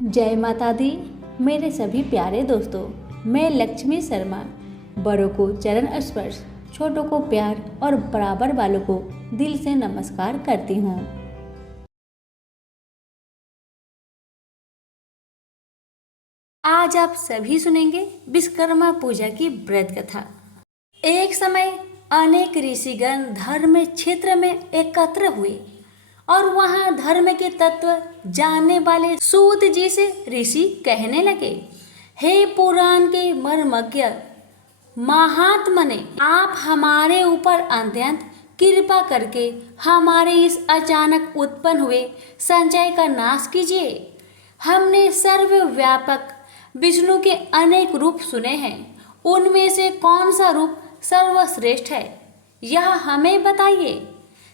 जय माता दी। मेरे सभी प्यारे दोस्तों, मैं लक्ष्मी शर्मा बड़ों को चरण स्पर्श, छोटों को प्यार और बराबर वालों को दिल से नमस्कार करती हूँ। आज आप सभी सुनेंगे विश्वकर्मा पूजा की व्रत कथा। एक समय अनेक ऋषिगण धर्म क्षेत्र में एकत्र हुए और वहां धर्म के तत्व जानने वाले सूत जी से ऋषि कहने लगे, हे पुराण के मर्मज्ञ महात्मने, आप हमारे ऊपर अत्यंत कृपा करके हमारे इस अचानक उत्पन्न हुए संचय का नाश कीजिए। हमने सर्वव्यापक विष्णु के अनेक रूप सुने हैं, उनमें से कौन सा रूप सर्वश्रेष्ठ है, यह हमें बताइए।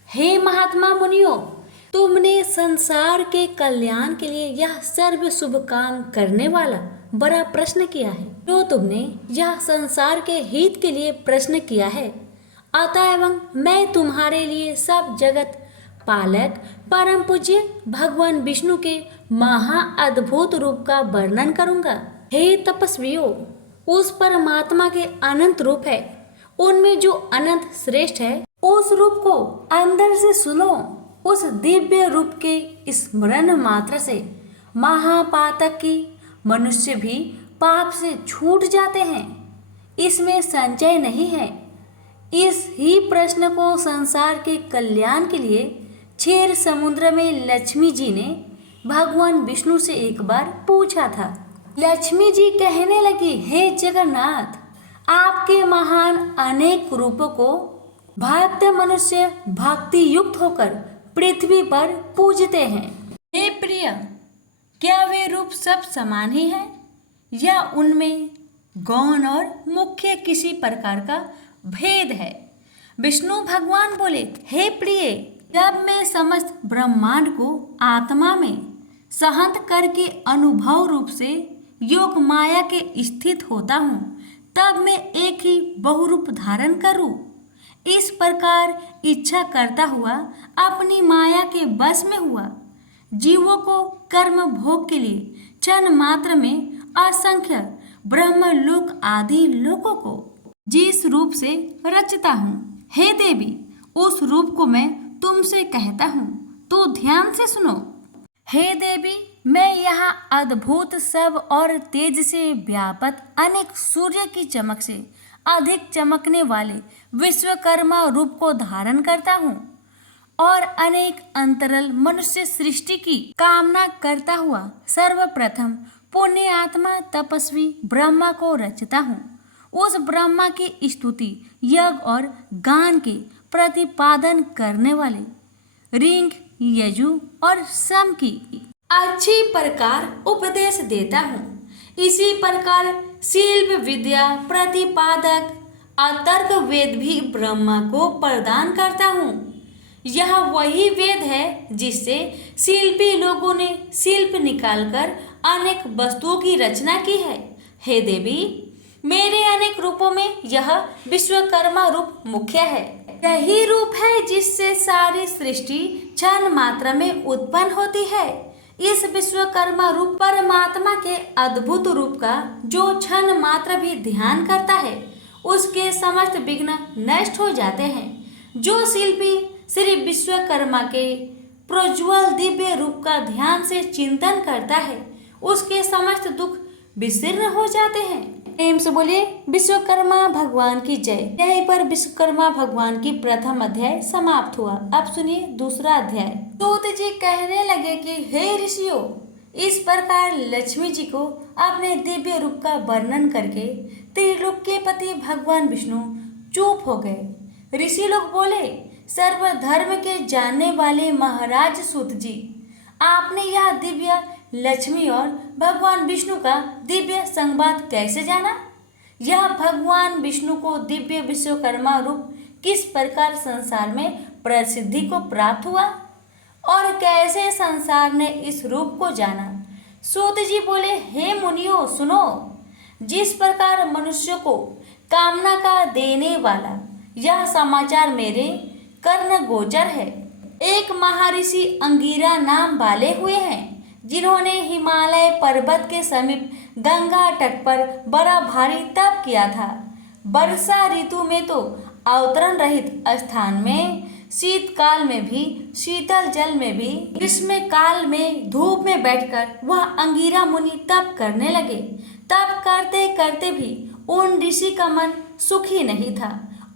हे महात्मा मुनियों, तुमने संसार के कल्याण के लिए यह सर्व शुभ काम करने वाला बड़ा प्रश्न किया है। जो तुमने यह संसार के हित के लिए प्रश्न किया है, अतः एवं मैं तुम्हारे लिए सब जगत पालक परम पूज्य भगवान विष्णु के महा अद्भुत रूप का वर्णन करूंगा। हे तपस्वियों, उस परमात्मा के अनंत रूप है, उनमें जो अनंत श्रेष्ठ है, उस रूप को अंदर से सुनो। उस दिव्य रूप के स्मरण मात्र से महापातक की मनुष्य भी पाप से छूट जाते हैं, इसमें संचय नहीं है। इस ही प्रश्न को संसार के कल्याण के लिए क्षीर समुद्र में लक्ष्मी जी ने भगवान विष्णु से एक बार पूछा था। लक्ष्मी जी कहने लगी, हे जगन्नाथ, आपके महान अनेक रूपों को भक्त मनुष्य भक्ति युक्त होकर पृथ्वी पर पूजते हैं। हे प्रिय, क्या वे रूप सब समान ही हैं या उनमें गौण और मुख्य किसी प्रकार का भेद है? विष्णु भगवान बोले, हे प्रिय, जब मैं समस्त ब्रह्मांड को आत्मा में सहत करके अनुभव रूप से योग माया के स्थित होता हूँ, तब मैं एक ही बहुरूप धारण करूँ। इस प्रकार इच्छा करता हुआ अपनी माया के बस में हुआ, जीवों को कर्म भोग के लिए क्षण मात्र में असंख्य ब्रह्म लोक आदि लोकों को जिस रूप से रचता हूँ, हे देवी, उस रूप को मैं तुमसे कहता हूँ, तो ध्यान से सुनो। हे देवी, मैं यहाँ अद्भुत सब और तेज से व्यापक अनेक सूर्य की चमक से अधिक चमकने वाले विश्वकर्मा रूप को धारण करता हूँ और अनेक अंतरल मनुष्य सृष्टि की कामना करता हुआ सर्वप्रथम पुण्य आत्मा तपस्वी ब्रह्मा को रचता हूँ। उस ब्रह्मा की स्तुति यज्ञ और गान के प्रतिपादन करने वाले ऋग यजु और सम की अच्छी प्रकार उपदेश देता हूँ। इसी प्रकार शिल्प विद्या प्रतिपादक अतर्क वेद भी ब्रह्मा को प्रदान करता हूँ। यह वही वेद है जिससे शिल्पी लोगों ने शिल्प निकालकर अनेक वस्तुओं की रचना की है। हे देवी, मेरे अनेक रूपों में यह विश्वकर्मा रूप मुख्य है। यही रूप है जिससे सारी सृष्टि क्षण मात्र में उत्पन्न होती है। इस विश्वकर्मा रूप परमात्मा के अद्भुत रूप का जो क्षण मात्र भी ध्यान करता है, उसके समस्त विघ्न नष्ट हो जाते हैं। जो शिल्पी श्री विश्वकर्मा के प्रज्वल दिव्य रूप का ध्यान से चिंतन करता है, उसके समस्त दुख विशीर्ण हो जाते हैं। प्रेम से बोलिए विश्वकर्मा भगवान की जय। यहीं पर विश्वकर्मा भगवान की प्रथम अध्याय समाप्त हुआ। अब सुनिए दूसरा अध्याय। सूत जी कहने लगे कि हे ऋषियों, इस प्रकार लक्ष्मी जी को अपने दिव्य रूप का वर्णन करके त्रिलोक के पति भगवान विष्णु चुप हो गए। ऋषि लोग बोले, सर्वधर्म के जानने वाले महाराज सूत जी, आपने यह दिव्य लक्ष्मी और भगवान विष्णु का दिव्य संवाद कैसे जाना? यह भगवान विष्णु को दिव्य विश्वकर्मा रूप किस प्रकार संसार में प्रसिद्धि को प्राप्त हुआ और कैसे संसार ने इस रूप को जाना? सूत जी बोले, हे मुनियों सुनो, जिस प्रकार मनुष्य को कामना का देने वाला यह समाचार मेरे कर्ण गोचर है। एक महर्षि अंगिरा नाम वाले हुए हैं, जिन्होंने हिमालय पर्वत के समीप गंगा तट पर बड़ा भारी तप किया था। वर्षा ऋतु में तो अवतरण रहित स्थान में, शीतकाल में भी, शीतल जल में भी, ग्रीष्म काल में धूप में बैठकर वह अंगिरा मुनि तप करने लगे। तप करते करते भी उन ऋषि का मन सुखी नहीं था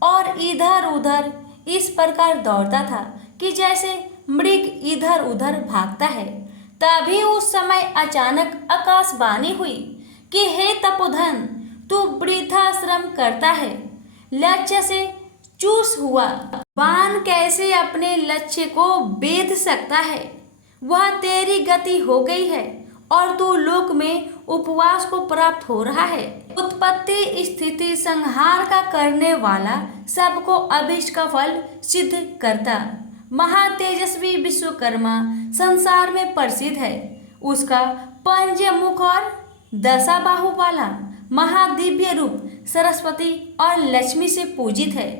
और इधर उधर इस प्रकार दौड़ता था कि जैसे मृग इधर उधर भागता है। तभी उस समय अचानक आकाशवाणी हुई कि हे तपोधन, तू वृथा श्रम करता है, लक्ष्य से चूस हुआ। बाण कैसे अपने लक्ष्य को भेद सकता है? वह तेरी गति हो गई है और तू लोक में उपवास को प्राप्त हो रहा है। उत्पत्ति स्थिति संहार का करने वाला, सबको अभीष्ट का फल सिद्ध करता महातेजस्वी विश्वकर्मा संसार में प्रसिद्ध है। उसका पंच मुख और दशा बाहु वाला महादिव्य रूप सरस्वती और लक्ष्मी से पूजित है।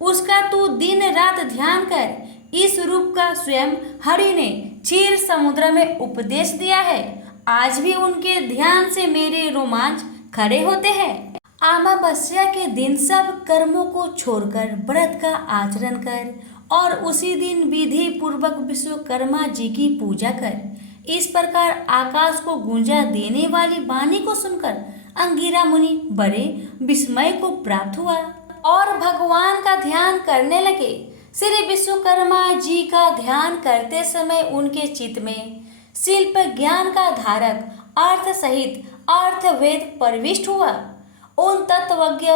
उसका तू दिन रात ध्यान कर। इस रूप का स्वयं हरि ने क्षीर समुद्र में उपदेश दिया है। आज भी उनके ध्यान से मेरे रोमांच खड़े होते हैं। अमावस्या के दिन सब कर्मों को छोड़कर व्रत का आचरण कर और उसी दिन विधि पूर्वक विश्वकर्मा जी की पूजा कर। इस प्रकार आकाश को गूंजा देने वाली वाणी को सुनकर अंगिरा मुनि बड़े विस्मय को प्राप्त हुआ और भगवान का ध्यान करने लगे। श्री विश्वकर्मा जी का ध्यान करते समय उनके चित्त में शिल्प ज्ञान का धारक अर्थ सहित अर्थवेद प्रविष्ट हुआ। उन तत्वज्ञ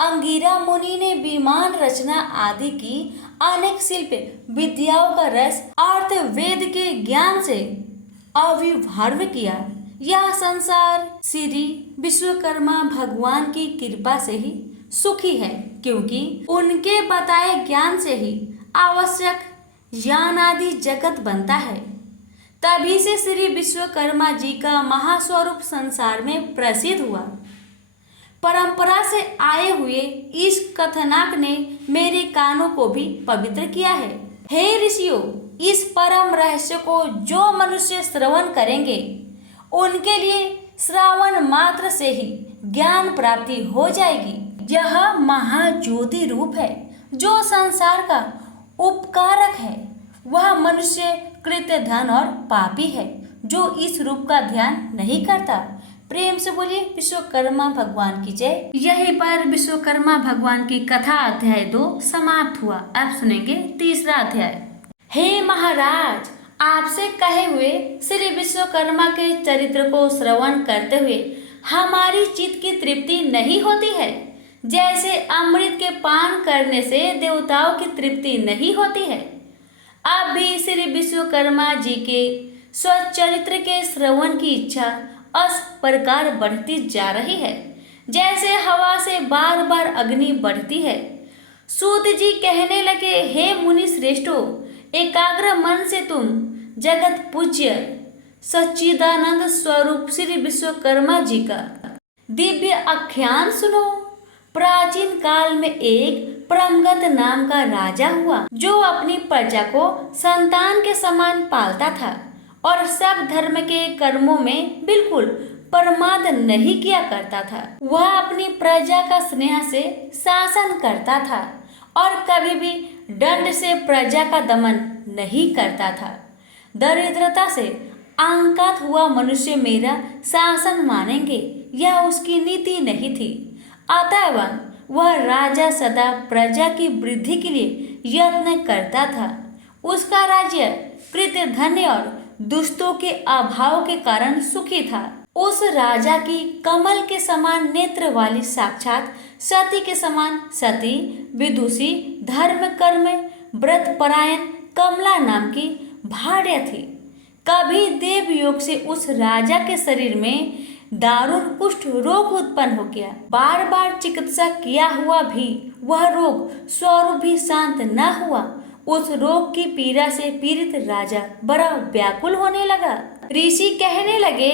अंगिरा मुनि ने विमान रचना आदि की अनेक शिल्प विद्याओं का रस अर्थवेद के ज्ञान से आविर्भाव किया। यह संसार श्री विश्वकर्मा भगवान की कृपा से ही सुखी है, क्योंकि उनके बताए ज्ञान से ही आवश्यक ज्ञान आदि जगत बनता है। तभी से श्री विश्वकर्मा जी का महास्वरूप संसार में प्रसिद्ध हुआ। परंपरा से आए हुए इस कथनाक ने मेरे कानों को भी पवित्र किया है। हे ऋषियों, इस परम रहस्य को जो मनुष्य श्रवण करेंगे उनके लिए श्रवण मात्र से ही ज्ञान प्राप्ति हो जाएगी। यह महाज्योति रूप है जो संसार का उपकारक है। वह मनुष्य कृत्य धन और पापी है जो इस रूप का ध्यान नहीं करता। प्रेम से बोलिए विश्वकर्मा भगवान की जय। यहीं पर विश्वकर्मा भगवान की कथा अध्याय 2 समाप्त हुआ। अब सुनेंगे तीसरा अध्याय। हे महाराज, आपसे कहे हुए श्री विश्वकर्मा के चरित्र को श्रवण करते हुए हमारी चित्त की तृप्ति नहीं होती है। जैसे अमृत के पान करने से देवताओं की तृप्ति नहीं होती है। अब भी श्री विश्वकर्मा जी के स्वचरित्र के श्रवण की इच्छा इस प्रकार बढ़ती जा रही है जैसे हवा से बार बार अग्नि बढ़ती है। सूत जी कहने लगे, हे मुनि श्रेष्ठो, एकाग्र मन से तुम जगत पूज्य सच्चिदानंद स्वरूप श्री विश्वकर्मा जी का दिव्य आख्यान सुनो। प्राचीन काल में एक परमगत नाम का राजा हुआ जो अपनी प्रजा को संतान के समान पालता था और सब धर्म के कर्मों में बिल्कुल प्रमाद नहीं किया करता था। वह अपनी प्रजा का स्नेह से शासन करता था और कभी भी दंड से प्रजा का दमन नहीं करता था। दरिद्रता से आंकात हुआ मनुष्य मेरा शासन मानेंगे, यह उसकी नीति नहीं थी। अतएव वह राजा सदा प्रजा की वृद्धि के लिए यत्न करता था। उसका राज्य कृत्य धन्य और दुष्टों के अभाव के कारण सुखी था। उस राजा की कमल के समान नेत्र वाली साक्षात सती के समान सती, विदुषी, धर्म कर्म व्रत परायण कमला नाम की भार्या थी। कभी देव योग से उस राजा के शरीर में दारुण कुष्ठ रोग उत्पन्न हो गया। बार बार चिकित्सा किया हुआ भी वह रोग स्वरूप भी शांत न हुआ। उस रोग की पीड़ा से पीड़ित राजा बड़ा व्याकुल होने लगा। ऋषि कहने लगे,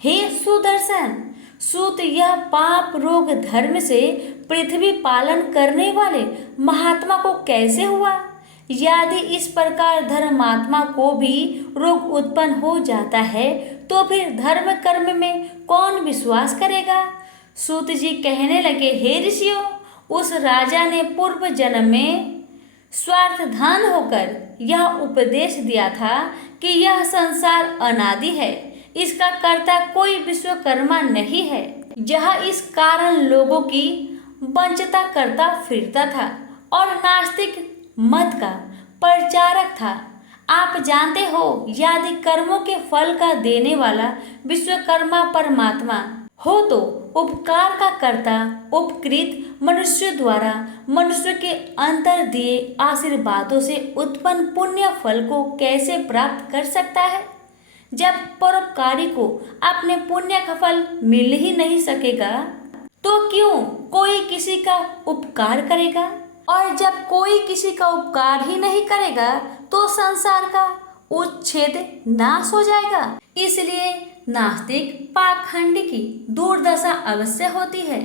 हे सुदर्शन सूत, यह पाप रोग धर्म से पृथ्वी पालन करने वाले महात्मा को कैसे हुआ? यदि इस प्रकार धर्मात्मा को भी रोग उत्पन्न हो जाता है तो फिर धर्म कर्म में कौन विश्वास करेगा। सूत जी कहने लगे, हे ऋषियों, उस राजा ने पूर्व जन्म में स्वार्थधान होकर यह उपदेश दिया था कि यह संसार अनादि है, इसका कर्ता कोई विश्वकर्मा नहीं है। यह इस कारण लोगों की वंचिता करता फिरता था और नास्तिक मत का प्रचारक था। आप जानते हो, यदि कर्मों के फल का देने वाला विश्वकर्मा परमात्मा हो तो उपकार का कर्ता उपकृत मनुष्य द्वारा मनुष्य के अंतर दिए आशीर्वादों से उत्पन्न पुण्य फल को कैसे प्राप्त कर सकता है। जब परोपकारी को अपने पुण्य का फल मिल ही नहीं सकेगा तो क्यों कोई किसी का उपकार करेगा, और जब कोई किसी का उपकार ही नहीं करेगा तो संसार का उच्छेद नाश हो जाएगा। इसलिए नास्तिक पाखंड की दुर्दशा अवश्य होती है।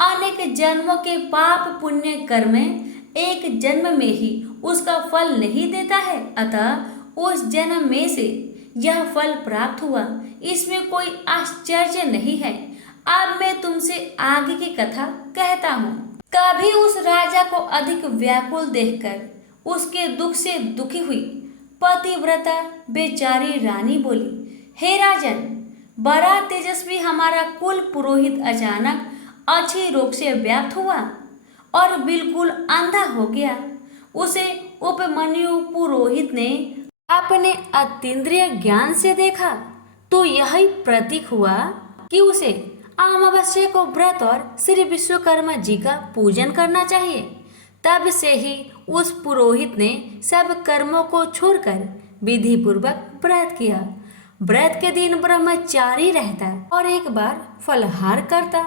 अनेक जन्मों के पाप पुण्य कर्म एक जन्म में ही उसका फल नहीं देता है, अतः उस जन्म में से यह फल प्राप्त हुआ, इसमें कोई आश्चर्य नहीं है। अब मैं तुमसे आगे की कथा कहता हूँ। कभी उस राजा को अधिक व्याकुल देखकर उसके दुख से दुखी हुई पतिव्रता बेचारी रानी बोली, हे राजन, बड़ा तेजस्वी हमारा कुल पुरोहित अचानक अच्छी रोग से व्याप्त हुआ और बिल्कुल अंधा हो गया। उसे उपमन्यु पुरोहित ने अपने अतीन्द्रिय ज्ञान से देखा तो यही प्रतीक हुआ कि उसे अमावस्या को व्रत और श्री विश्वकर्मा जी का पूजन करना चाहिए। तब से ही उस पुरोहित ने सब कर्मों को छोड़कर विधि पूर्वक व्रत किया। व्रत के दिन ब्रह्मचारी रहता और एक बार फलाहार करता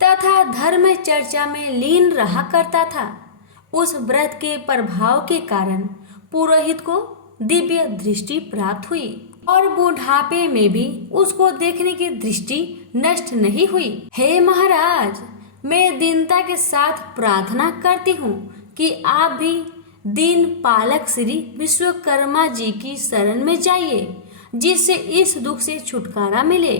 तथा धर्म चर्चा में लीन रहा करता था। उस व्रत के प्रभाव के कारण पुरोहित को दिव्य दृष्टि प्राप्त हुई और बुढ़ापे में भी उसको देखने की दृष्टि नष्ट नहीं हुई। हे महाराज, मैं दीनता के साथ प्रार्थना करती हूँ कि आप भी दीन पालक श्री विश्वकर्मा जी की शरण में जाइए, जिससे इस दुख से छुटकारा मिले।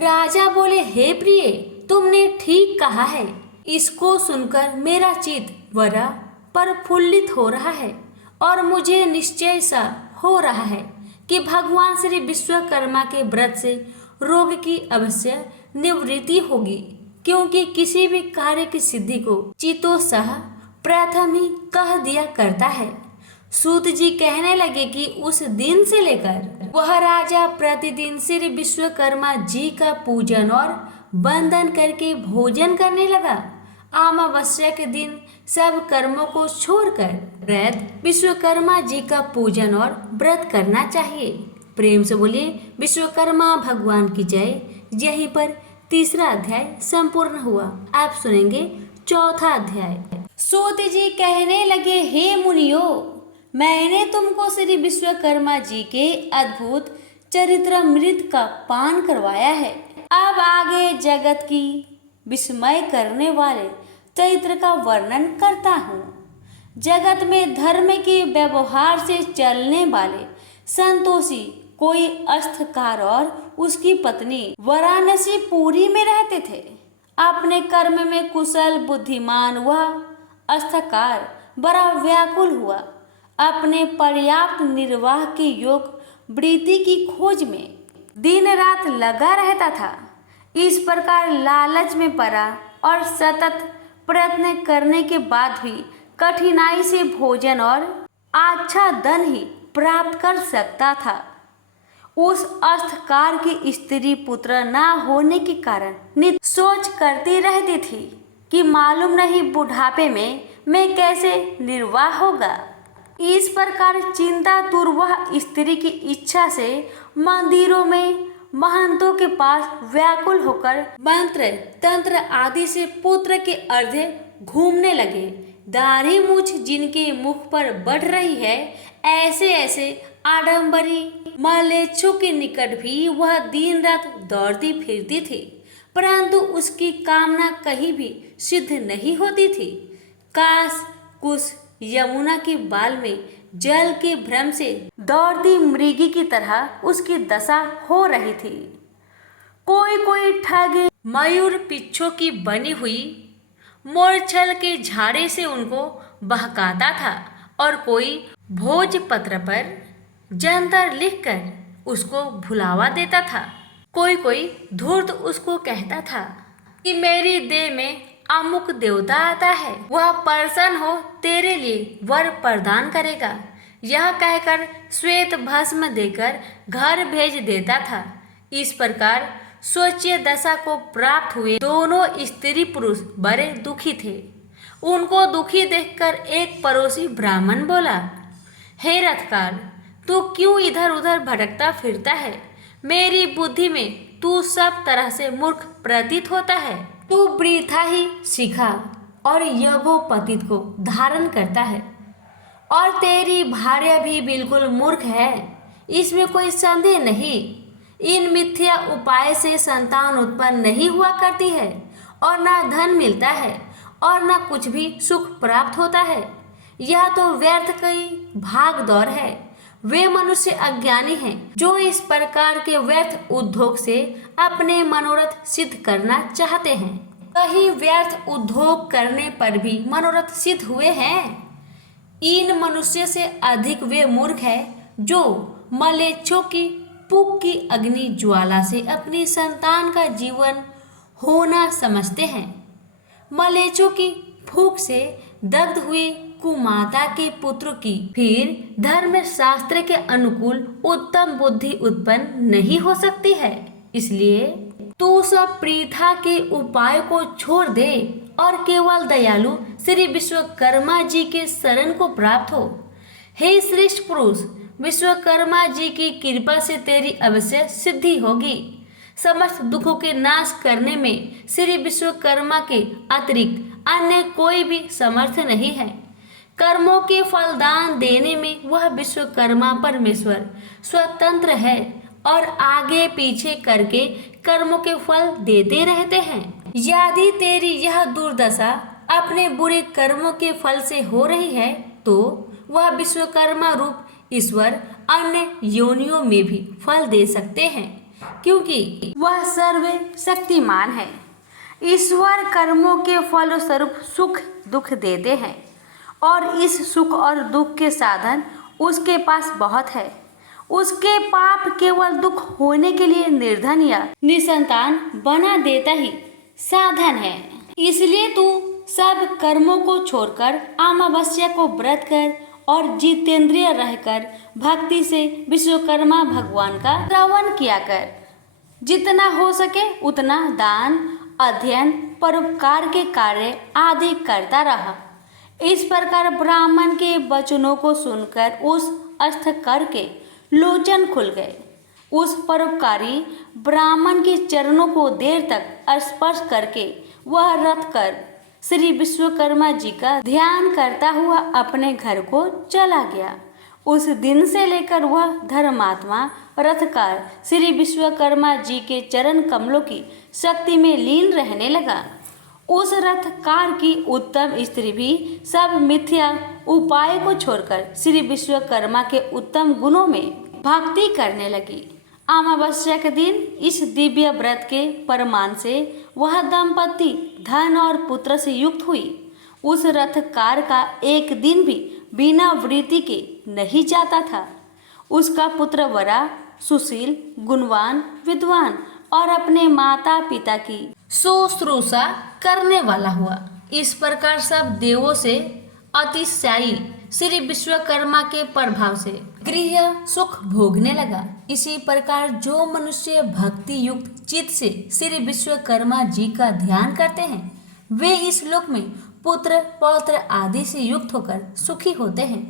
राजा बोले, हे प्रिय, तुमने ठीक कहा है। इसको सुनकर मेरा चित्त बड़ा प्रफुल्लित हो रहा है और मुझे निश्चय सा हो रहा है कि भगवान श्री विश्वकर्मा के व्रत से रोग की अवश्य निवृत्ति होगी, क्योंकि किसी भी कार्य की सिद्धि को चितोत्साह प्रथम ही कह दिया करता है। सूत जी कहने लगे कि उस दिन से लेकर वह राजा प्रतिदिन श्री विश्वकर्मा जी का पूजन और वंदन करके भोजन करने लगा। अमावस्या के दिन सब कर्मों को छोड़कर व्रत विश्वकर्मा जी का पूजन और व्रत करना चाहिए। प्रेम से बोलिए विश्वकर्मा भगवान की जय। यहीं पर तीसरा अध्याय संपूर्ण हुआ। आप सुनेंगे चौथा अध्याय। सूत जी कहने लगे, हे मुनियो, मैंने तुमको श्री विश्वकर्मा जी के अद्भुत चरित्रामृत का पान करवाया है। अब आगे जगत की विस्मय करने वाले चरित्र का वर्णन करता हूँ। जगत में धर्म के व्यवहार से चलने वाले संतोषी कोई अस्थकार और उसकी पत्नी वाराणसी पुरी में रहते थे। अपने कर्म में कुशल बुद्धिमान वह अस्थकार बड़ा व्याकुल हुआ, अपने पर्याप्त निर्वाह के योग वृत्ति की खोज में दिन रात लगा रहता था। इस प्रकार लालच में पड़ा और सतत प्रयत्न करने के बाद भी कठिनाई से भोजन और अच्छा धन ही प्राप्त कर सकता था। उस अस्थकार की स्त्री पुत्र न होने के कारण नित सोच करती रहती थी कि मालूम नहीं बुढ़ापे में मैं कैसे निर्वाह होगा। इस प्रकार चिंता वह स्त्री की इच्छा से मंदिरों में महंतों के पास व्याकुल होकर मंत्र तंत्र आदि से पुत्र के अर्धे घूमने लगे। दाढ़ी मूछ जिनके मुख पर बढ़ रही है, ऐसे ऐसे आडंबरी मलेच्छु के निकट भी वह दिन रात दौड़ती फिरती थी, परंतु उसकी कामना कहीं भी सिद्ध नहीं होती थी। काश कुश यमुना के बाल में जल के भ्रम से दौड़ती मृगी की तरह उसकी दशा हो रही थी। कोई कोई ठग मयूर पिच्छों की बनी हुई मोरछल के झाड़े से उनको बहकाता था और कोई भोजपत्र पर जंतर लिखकर उसको भुलावा देता था। कोई कोई धूर्त उसको कहता था कि मेरी देह में अमुक देवता आता है, वह प्रसन्न हो तेरे लिए वर प्रदान करेगा। यह कहकर श्वेत भस्म देकर घर भेज देता था। इस प्रकार स्वच्छ दशा को प्राप्त हुए दोनों स्त्री पुरुष बड़े दुखी थे। उनको दुखी देखकर एक पड़ोसी ब्राह्मण बोला, हे रथकार, तू क्यों इधर उधर भटकता फिरता है? मेरी बुद्धि में तू सब तरह से मूर्ख प्रतीत होता है। तू वृथा ही सीखा और यवोपतित को धारण करता है, और तेरी भार्या भी बिल्कुल मूर्ख है, इसमें कोई संदेह नहीं। इन मिथ्या उपाय से संतान उत्पन्न नहीं हुआ करती है, और ना धन मिलता है और ना कुछ भी सुख प्राप्त होता है। यह तो व्यर्थ की भाग दौड़ है। वे मनुष्य अज्ञानी हैं जो इस प्रकार के व्यर्थ उद्योग से अपने मनोरथ सिद्ध करना चाहते हैं। कहीं व्यर्थ उद्योग करने पर भी मनोरथ सिद्ध हुए हैं। इन मनुष्य से अधिक वे मूर्ख है जो मलेच्छों की पुक की अग्नि ज्वाला से अपनी संतान का जीवन होना समझते हैं। मलेच्छों की फूंक से दग्ध हुए कुमाता के पुत्र की फिर धर्म शास्त्र के अनुकूल उत्तम बुद्धि उत्पन्न नहीं हो सकती है। इसलिए तू सब प्रीथा के उपाय को छोड़ दे और केवल दयालु श्री विश्वकर्मा जी के शरण को प्राप्त हो। हे श्रेष्ठ पुरुष, विश्वकर्मा जी की कृपा से तेरी अवश्य सिद्धि होगी। समस्त दुखों के नाश करने में श्री विश्वकर्मा के अतिरिक्त अन्य कोई भी समर्थ नहीं है। कर्मों के फलदान देने में वह विश्वकर्मा परमेश्वर स्वतंत्र है और आगे पीछे करके कर्मों के फल देते रहते हैं। यदि तेरी यह दुर्दशा अपने बुरे कर्मों के फल से हो रही है तो वह विश्वकर्मा रूप ईश्वर अन्य योनियों में भी फल दे सकते हैं, क्योंकि वह सर्व शक्तिमान है। ईश्वर कर्मों के फल स्वरूप सुख दुख देते हैं और इस सुख और दुख के साधन उसके पास बहुत है। उसके पाप केवल दुख होने के लिए निर्धन या निसंतान बना देता ही साधन है। इसलिए तू सब कर्मों को छोड़कर अमावस्या को व्रत कर और जितेंद्रिय रहकर भक्ति से विश्वकर्मा भगवान का श्रवण किया कर। जितना हो सके उतना दान, अध्ययन, परोपकार के कार्य आदि करता रहा। इस प्रकार ब्राह्मण के वचनों को सुनकर उस अस्थकर के लोचन खुल गए। उस परोपकारी ब्राह्मण के चरणों को देर तक स्पर्श करके वह रथ कर श्री विश्वकर्मा जी का ध्यान करता हुआ अपने घर को चला गया। उस दिन से लेकर वह धर्मात्मा रथकार श्री विश्वकर्मा जी के चरण कमलों की शक्ति में लीन रहने लगा। उस रथकार की उत्तम स्त्री भी सब मिथ्या उपाय को छोड़कर श्री विश्वकर्मा के उत्तम गुणों में भक्ति करने लगी। अमावस्या के दिन इस दिव्य व्रत के परमान से वह दंपति धन और पुत्र से युक्त हुई। उस रथकार का एक दिन भी बिना वृत्ति के नहीं जाता था। उसका पुत्र वरा सुशील, गुणवान, विद्वान और अपने माता पिता की शुश्रूषा करने वाला हुआ। इस प्रकार सब देवों से अतिशयी श्री विश्वकर्मा के प्रभाव से गृह सुख भोगने लगा। इसी प्रकार जो मनुष्य भक्ति युक्त चित्त से श्री विश्वकर्मा जी का ध्यान करते हैं वे इस लोक में पुत्र पौत्र आदि से युक्त होकर सुखी होते हैं।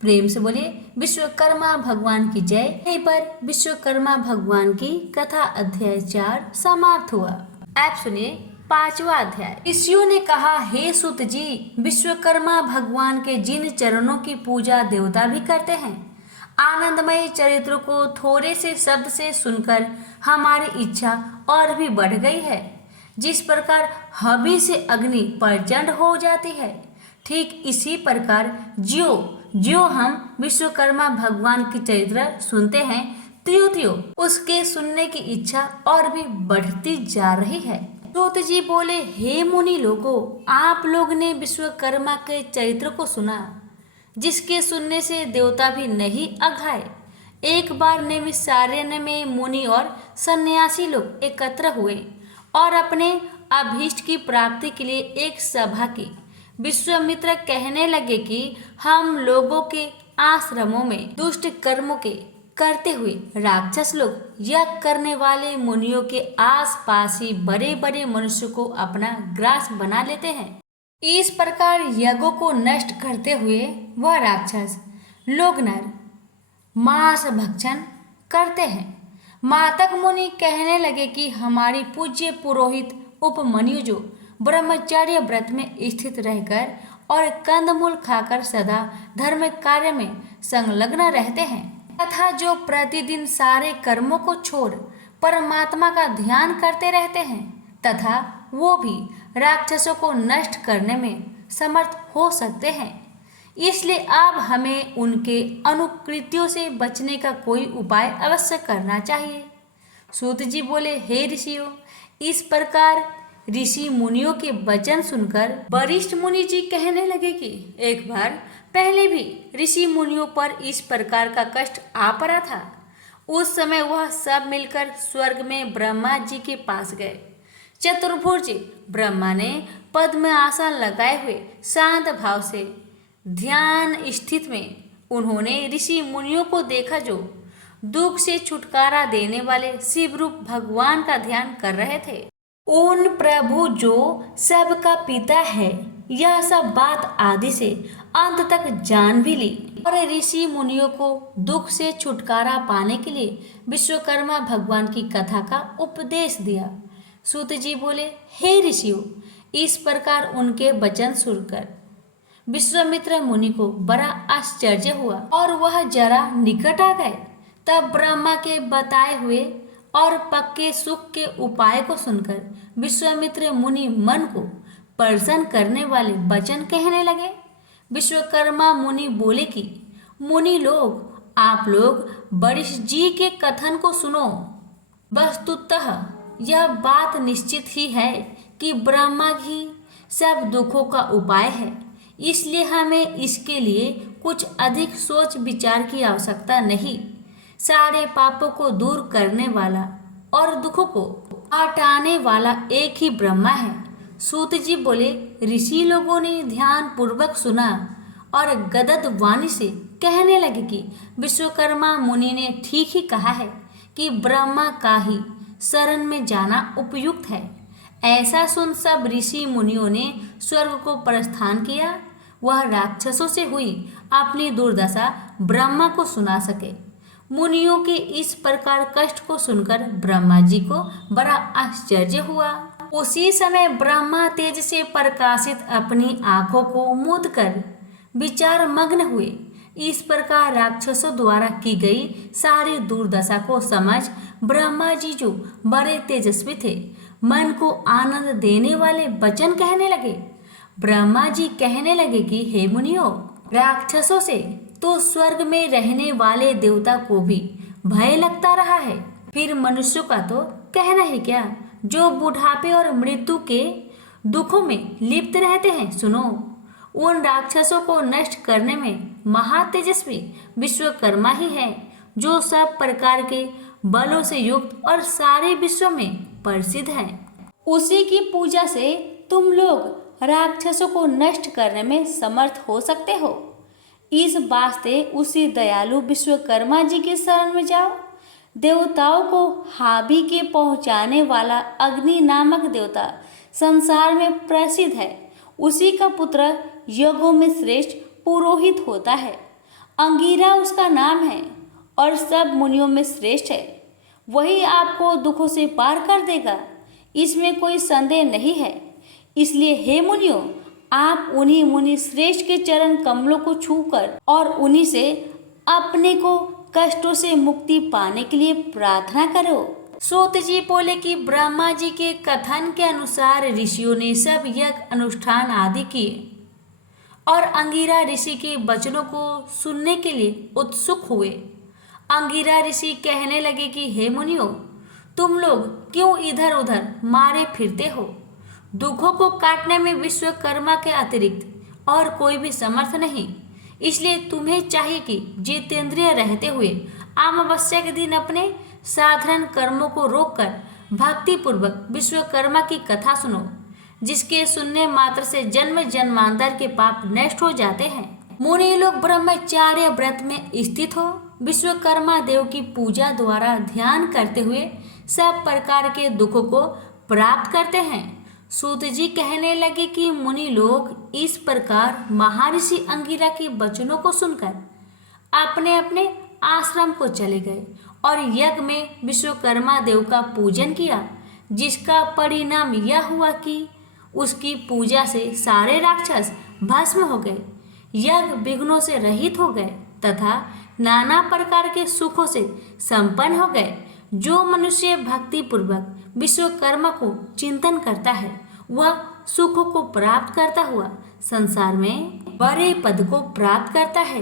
प्रेम से बोलिए विश्वकर्मा भगवान की जय। यहीं पर विश्वकर्मा भगवान की कथा अध्याय 4 समाप्त हुआ। आप सुनिए 5वां अध्याय। ऋषियों ने कहा, हे सुत जी, विश्वकर्मा भगवान के जिन चरणों की पूजा देवता भी करते हैं, आनंदमय चरित्र को थोड़े से शब्द से सुनकर हमारी इच्छा और भी बढ़ गई है। जिस प्रकार हवि से अग्नि प्रचंड हो जाती है, ठीक इसी प्रकार ज्यों जो हम विश्वकर्मा भगवान की चरित्र सुनते हैं त्यों त्यों उसके सुनने की इच्छा और भी बढ़ती जा रही है। सूत जी बोले, हे मुनि लोगों, आप लोग ने विश्वकर्मा के चरित्र को सुना, जिसके सुनने से देवता भी नहीं अघाए। एक बार नैमिषारण्य में मुनि और सन्यासी लोग एकत्र हुए और अपने अभीष्ट की प्राप्ति के लिए एक सभा की। विश्वामित्र कहने लगे कि हम लोगों के आश्रमों में दुष्ट कर्मों के करते हुए राक्षस लोग यज्ञ करने वाले मुनियों के आसपास ही बड़े बड़े मनुष्य को अपना ग्रास बना लेते हैं। इस प्रकार यज्ञों को नष्ट करते हुए वह राक्षस लोग नर मांस भक्षण करते हैं। मातक मुनि कहने लगे कि हमारी पूज्य पुरोहित उपमन्यु जो ब्रह्मचर्य व्रत में स्थित रहकर और कंदमूल खाकर सदा धर्म कार्य में संलग्न रहते हैं तथा जो प्रतिदिन सारे कर्मों को छोड़ परमात्मा का ध्यान करते रहते हैं तथा वो भी राक्षसों को नष्ट करने में समर्थ हो सकते हैं, इसलिए अब हमें उनके अनुकृत्यों से बचने का कोई उपाय अवश्य करना चाहिए। सूत जी बोले, हे ऋषियों, इस प्रकार ऋषि मुनियों के वचन सुनकर वरिष्ठ मुनि जी कहने लगे कि एक बार पहले भी ऋषि मुनियों पर इस प्रकार का कष्ट आ पड़ा था। उस समय वह सब मिलकर स्वर्ग में ब्रह्मा जी के पास गए। चतुर्भुज ब्रह्मा ने पद्म आसन लगाए हुए शांत भाव से ध्यान स्थित में उन्होंने ऋषि मुनियों को देखा जो दुख से छुटकारा देने वाले शिव रूप भगवान का ध्यान कर रहे थे। उन प्रभु जो सबका पिता है, यह सब बात आदि से अंत तक जान भी ली और ऋषि मुनियों को दुख से छुटकारा पाने के लिए विश्वकर्मा भगवान की कथा का उपदेश दिया। सूत जी बोले, हे ऋषियों, इस प्रकार उनके वचन सुनकर विश्वामित्र मुनि को बड़ा आश्चर्य हुआ और वह जरा निकट आ गए। तब ब्रह्मा के बताए हुए और पक्के सुख के उपाय को सुनकर विश्वामित्र मुनि मन को प्रसन्न करने वाले वचन कहने लगे। विश्वकर्मा मुनि बोले कि मुनि लोग, आप लोग वरिष्ठ जी के कथन को सुनो। वस्तुतः यह बात निश्चित ही है कि ब्रह्मा ही सब दुखों का उपाय है, इसलिए हमें इसके लिए कुछ अधिक सोच विचार की आवश्यकता नहीं। सारे पापों को दूर करने वाला और दुखों को हटाने वाला एक ही ब्रह्मा है। सूत जी बोले, ऋषि लोगों ने ध्यान पूर्वक सुना और गदगद वाणी से कहने लगे कि विश्वकर्मा मुनि ने ठीक ही कहा है कि ब्रह्मा का ही शरण में जाना उपयुक्त है। ऐसा सुन सब ऋषि मुनियों ने स्वर्ग को प्रस्थान किया। वह राक्षसों से हुई अपनी दुर्दशा ब्रह्मा को सुना सके। मुनियों के इस प्रकार कष्ट को सुनकर ब्रह्मा जी को बड़ा आश्चर्य हुआ। उसी समय ब्रह्मा तेज से प्रकाशित अपनी आंखों को मूंद कर विचार मग्न हुए। इस प्रकार राक्षसों द्वारा की गई सारी दुर्दशा को समझ ब्रह्मा जी जो बड़े तेजस्वी थे, मन को आनंद देने वाले वचन कहने लगे। ब्रह्मा जी कहने लगे कि हे मुनियों, राक्षसों से तो स्वर्ग में रहने वाले देवता को भी भय लगता रहा है, फिर मनुष्यों का तो कहना ही क्या, जो बुढ़ापे और मृत्यु के दुखों में लिप्त रहते हैं। सुनो, उन राक्षसों को नष्ट करने में महातेजस्वी विश्वकर्मा ही है, जो सब प्रकार के बलों से युक्त और सारे विश्व में प्रसिद्ध है। उसी की पूजा से तुम लोग राक्षसों को नष्ट करने में समर्थ हो सकते हो। इस वास्ते उसी दयालु विश्वकर्मा जी के शरण में जाओ। देवताओं को हावी के पहुँचाने वाला अग्नि नामक देवता संसार में प्रसिद्ध है। उसी का पुत्र यज्ञों में श्रेष्ठ पुरोहित होता है। अंगिरा उसका नाम है और सब मुनियों में श्रेष्ठ है। वही आपको दुखों से पार कर देगा, इसमें कोई संदेह नहीं है। इसलिए हे मुनियों, आप उन्हीं मुनि श्रेष्ठ के चरण कमलों को छूकर और उन्हीं से अपने को कष्टों से मुक्ति पाने के लिए प्रार्थना करो। सूत जी बोले कि ब्रह्मा जी के कथन के अनुसार ऋषियों ने सब यज्ञ अनुष्ठान आदि किए और अंगिरा ऋषि के वचनों को सुनने के लिए उत्सुक हुए। अंगिरा ऋषि कहने लगे कि हे मुनियों, तुम लोग क्यों इधर उधर मारे फिरते हो? दुखों को काटने में विश्वकर्मा के अतिरिक्त और कोई भी समर्थ नहीं। इसलिए तुम्हें चाहिए कि जितेंद्रिय रहते हुए अमावस्या के दिन अपने साधारण कर्मों को रोककर भक्तिपूर्वक विश्वकर्मा की कथा सुनो, जिसके सुनने मात्र से जन्म जन्मांतर के पाप नष्ट हो जाते हैं। मुनि लोग ब्रह्मचार्य व्रत में स्थित हो विश्वकर्मा देव की पूजा द्वारा ध्यान करते हुए सब प्रकार के दुखों को प्राप्त करते हैं। सूत जी कहने लगे कि मुनि लोग इस प्रकार महर्षि अंगिरा के वचनों को सुनकर अपने अपने आश्रम को चले गए और यज्ञ में विश्वकर्मा देव का पूजन किया, जिसका परिणाम यह हुआ कि उसकी पूजा से सारे राक्षस भस्म हो गए, यज्ञ विघ्नों से रहित हो गए तथा नाना प्रकार के सुखों से संपन्न हो गए। जो मनुष्य भक्ति पूर्वक विश्वकर्मा को चिंतन करता है वह सुखों को प्राप्त करता हुआ संसार में बड़े पद को प्राप्त करता है।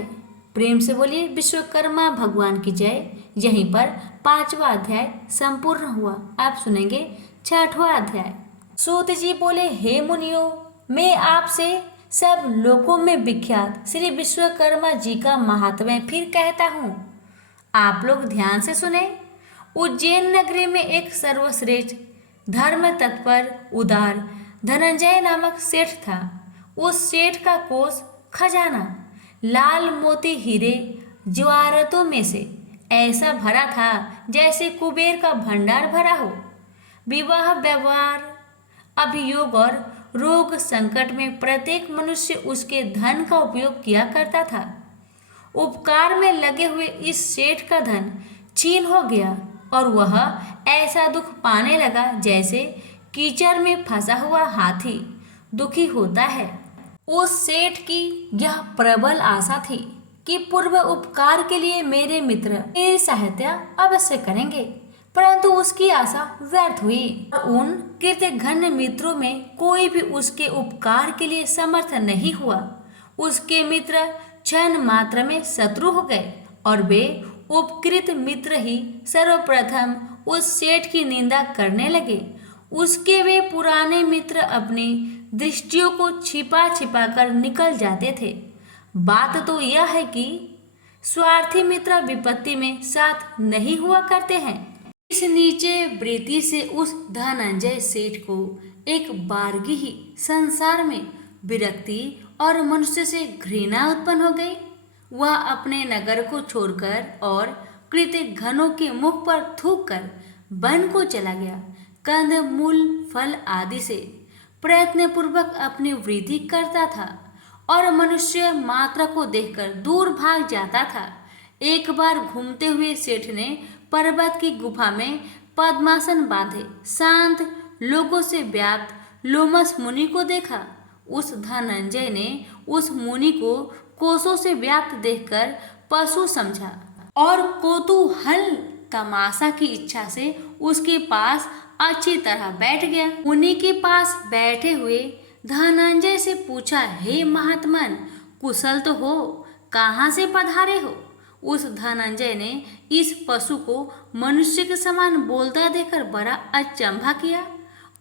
प्रेम से बोलिए विश्वकर्मा भगवान की जय। यहीं पर 5वां अध्याय संपूर्ण हुआ। आप सुनेंगे 6वां अध्याय। सूत जी बोले, हे मुनियों, मैं आपसे सब लोकों में विख्यात श्री विश्वकर्मा जी का महात्म्य फिर कहता हूँ। आप लोग ध्यान से सुने। उज्जैन नगरी में एक सर्वश्रेष्ठ धर्म तत्पर उदार धनंजय नामक सेठ था। उस सेठ का कोष खजाना लाल मोती हीरे जवाहरातों में से ऐसा भरा था जैसे कुबेर का भंडार भरा हो। विवाह व्यवहार अभियोग और रोग संकट में प्रत्येक मनुष्य उसके धन का उपयोग किया करता था। उपकार में लगे हुए इस सेठ का धन छीन हो गया और वह ऐसा दुख पाने लगा जैसे कीचड़ में फंसा हुआ हाथी दुखी होता है। उस सेठ की यह प्रबल आशा थी कि पूर्व उपकार के लिए मेरे मित्र मेरी सहायता अवश्य करेंगे, परंतु उसकी आशा व्यर्थ हुई। उन कृतघ्न मित्रों में कोई भी उसके उपकार के लिए समर्थ नहीं हुआ। उसके मित्र क्षण मात्र में शत्रु हो गए और वे उपकृत मित्र ही सर्वप्रथम उस सेठ की निंदा करने लगे। उसके वे पुराने मित्र अपनी दृष्टियों को छिपा छिपा कर निकल जाते थे। बात तो यह है कि स्वार्थी मित्र विपत्ति में साथ नहीं हुआ करते हैं। इस नीचे वृत्ति से उस धनंजय सेठ को एक बारगी ही संसार में विरक्ति और मनुष्य से घृणा उत्पन्न हो गई। वह अपने नगर को छोड़कर और कृतघ्नों के मुख पर थूक कर वन को चला गया। कंद मूल फल आदि से प्रयत्न पूर्वक अपनी वृद्धि करता था और मनुष्य मात्रा को देखकर दूर भाग जाता था। एक बार घूमते हुए सेठ ने पर्वत की गुफा में पद्मासन बांधे शांत लोगों से व्याप्त लोमस मुनि को देखा। उस धनंजय ने उस मुनि को कोसों से व्याप्त देखकर पशु समझा और कौतूहल तमाशा की इच्छा से उसके पास अच्छी तरह बैठ गया। मुनि के पास बैठे हुए धनंजय से पूछा, हे महात्मन, कुशल तो हो, कहाँ से पधारे हो? उस धनंजय ने इस पशु को मनुष्य के समान बोलता देखकर बड़ा अचंभा किया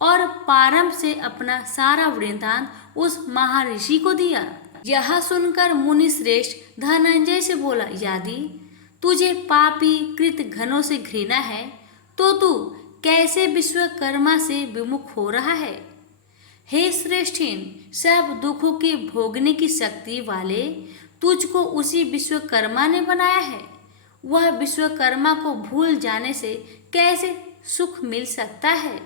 और प्रारंभ से अपना सारा वृत्तांत उस महर्षि को दिया। यह सुनकर मुनि श्रेष्ठ धनंजय से बोला, यदि तुझे पापी कृतघ्नों से घृणा है तो तू कैसे विश्वकर्मा से विमुख हो रहा है? हे श्रेष्ठीन, सब दुखों के भोगने की शक्ति वाले तुझको उसी विश्वकर्मा ने बनाया है। वह विश्वकर्मा को भूल जाने से कैसे सुख मिल सकता है?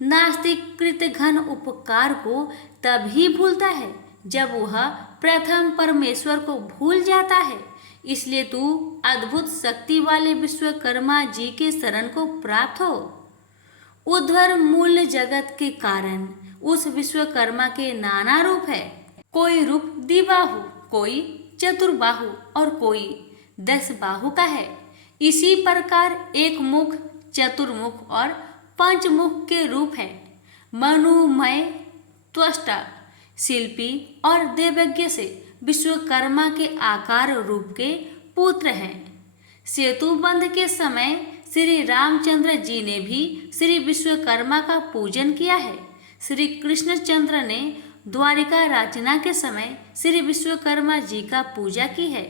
नास्तिक कृतघ्न उपकार को तभी भूलता है जब वह प्रथम परमेश्वर को भूल जाता है। इसलिए तू अद्भुत शक्ति वाले विश्वकर्मा जी के शरण को प्राप्त हो। उद्धर मूल जगत के कारण उस विश्वकर्मा के नाना रूप है। कोई रूप द्विबाहु, कोई चतुर्बाहु और कोई 10 बाहु का है। इसी प्रकार एक मुख, चतुर्मुख और पंचमुख के रूप है। मनुमय त्वष्टा शिल्पी और देवज्ञ से विश्वकर्मा के आकार रूप के पुत्र हैं। सेतु बंध के समय श्री रामचंद्र जी ने भी श्री विश्वकर्मा का पूजन किया है। श्री कृष्णचंद्र ने द्वारिका रचना के समय श्री विश्वकर्मा जी का पूजा की है।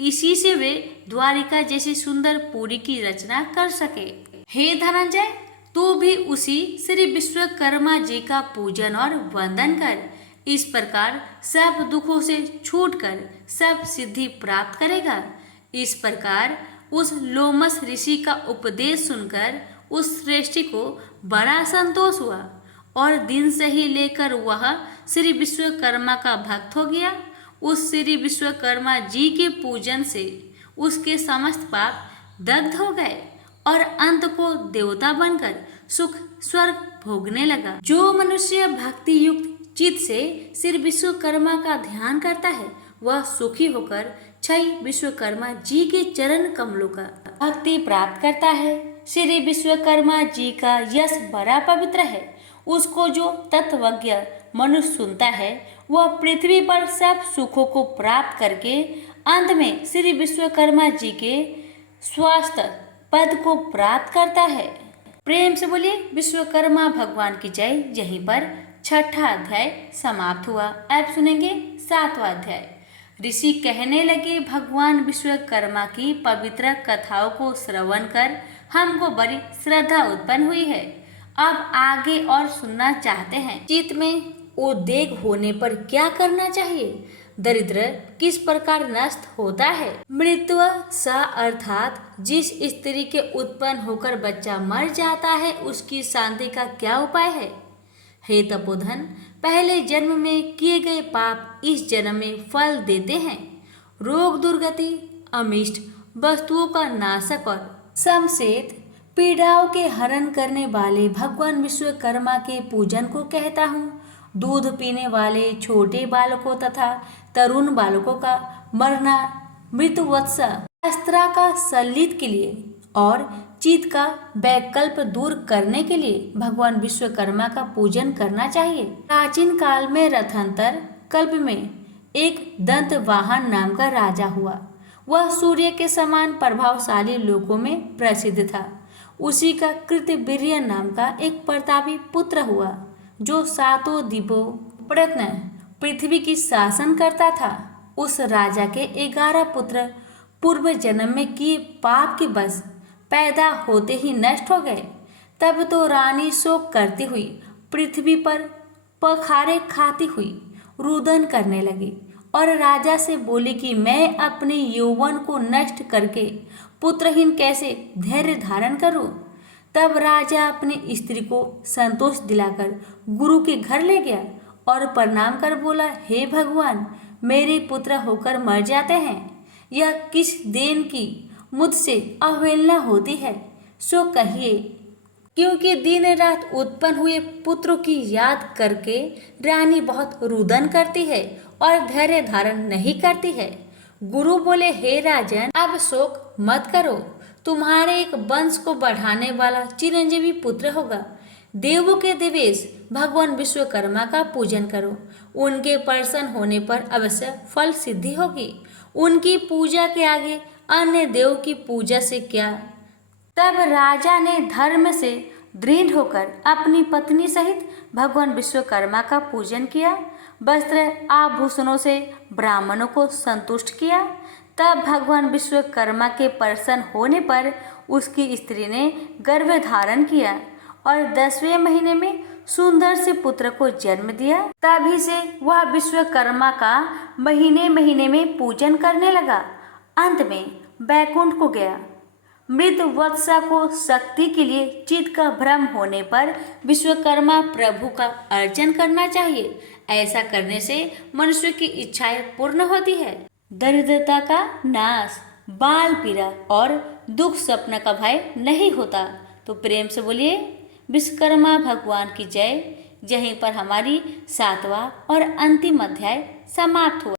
इसी से वे द्वारिका जैसी सुंदर पुरी की रचना कर सके। हे धनंजय, तू भी उसी श्री विश्वकर्मा जी का पूजन और वंदन कर। इस प्रकार सब दुखों से छूटकर सब सिद्धि प्राप्त करेगा। इस प्रकार उस लोमस ऋषि का उपदेश सुनकर उस श्रेष्ठी को बड़ा संतोष हुआ और दिन से ही लेकर वह श्री विश्वकर्मा का भक्त हो गया। उस श्री विश्वकर्मा जी के पूजन से उसके समस्त पाप दग्ध हो गए और अंत को देवता बनकर सुख स्वर्ग भोगने लगा। जो मनुष्य भक्ति युक्त चित्त से श्री विश्वकर्मा का ध्यान करता है वह सुखी होकर क्षय विश्वकर्मा जी के चरण कमलों का भक्ति प्राप्त करता है। श्री विश्वकर्मा जी का यश बड़ा पवित्र है। उसको जो तत्वज्ञ मनुष्य सुनता है वह पृथ्वी पर सब सुखों को प्राप्त करके अंत में श्री विश्वकर्मा जी के स्वास्थ्य पद को प्राप्त करता है। प्रेम से बोलिए विश्वकर्मा भगवान की जय। यहीं पर 6ठा अध्याय समाप्त हुआ। अब सुनेंगे 7वां अध्याय। ऋषि कहने लगे, भगवान विश्वकर्मा की पवित्र कथाओं को श्रवण कर हमको बड़ी श्रद्धा उत्पन्न हुई है। अब आगे और सुनना चाहते हैं। चित्त में उद्वेग होने पर क्या करना चाहिए? दरिद्र किस प्रकार नष्ट होता है? मृत्यु सा अर्थात जिस स्त्री के उत्पन्न होकर बच्चा मर जाता है उसकी शांति का क्या उपाय है? हे तपोधन, पहले जन्म में किए गए पाप इस जन्म में फल देते हैं। रोग दुर्गति, अमिष्ट वस्तुओं का नाशक और समसेत पीड़ाओं के हरण करने वाले भगवान विश्वकर्मा के पूजन को कहता हूँ। दूध पीने वाले छोटे बालकों तथा तरुण बालकों का मरना मृत्युवत्सा अस्त्रा का सल्लित के लिए और चित्त का वैकल्प दूर करने के लिए भगवान विश्वकर्मा का पूजन करना चाहिए। प्राचीन काल में रथांतर कल्प में एक दंत वाहन नाम का राजा हुआ। वह सूर्य के समान प्रभावशाली लोगों में प्रसिद्ध था। उसी का कृतवीर्य नाम का एक प्रतापी पुत्र हुआ जो 7 दिवों प्रयत्न पृथ्वी की शासन करता था। उस राजा के 11 पुत्र पूर्व जन्म में किए पाप के बस पैदा होते ही नष्ट हो गए। तब तो रानी शोक करती हुई पृथ्वी पर पखारे खाती हुई रुदन करने लगी और राजा से बोली कि मैं अपने यौवन को नष्ट करके पुत्रहीन कैसे धैर्य धारण करूं। तब राजा अपनी स्त्री को संतोष दिलाकर गुरु के घर ले गया और प्रणाम कर बोला, हे भगवान, मेरे पुत्र होकर मर जाते हैं। यह किस देन की मुझसे अवहेलना होती है, सो कहिए। क्योंकि दिन रात उत्पन्न हुए पुत्रों की याद करके रानी बहुत रुदन करती है और धैर्य धारण नहीं करती है। गुरु बोले, हे राजन, अब शोक मत करो। तुम्हारे एक वंश को बढ़ाने वाला चिरंजीवी पुत्र होगा। देवों के देवेश भगवान विश्वकर्मा का पूजन करो। उनके प्रसन्न होने पर अवश्य फल सिद्धि होगी। उनकी पूजा के आगे अन्य देव की पूजा से क्या। तब राजा ने धर्म से दृढ़ होकर अपनी पत्नी सहित भगवान विश्वकर्मा का पूजन किया। वस्त्र आभूषणों से ब्राह्मणों को संतुष्ट किया। तब भगवान विश्वकर्मा के प्रसन्न होने पर उसकी स्त्री ने गर्भ धारण किया और 10वें महीने में सुंदर से पुत्र को जन्म दिया। तभी से वह विश्वकर्मा का महीने महीने में पूजन करने लगा। अंत में बैकुंठ को गया। मृत वत्सा को शक्ति के लिए चित्त का भ्रम होने पर विश्वकर्मा प्रभु का अर्चन करना चाहिए। ऐसा करने से मनुष्य की इच्छाएं पूर्ण होती है। दरिद्रता का नाश, बाल पीड़ा और दुख स्वप्न का भय नहीं होता। तो प्रेम से बोलिए विश्वकर्मा भगवान की जय। यहीं पर हमारी 7वां और अंतिम अध्याय समाप्त हुआ।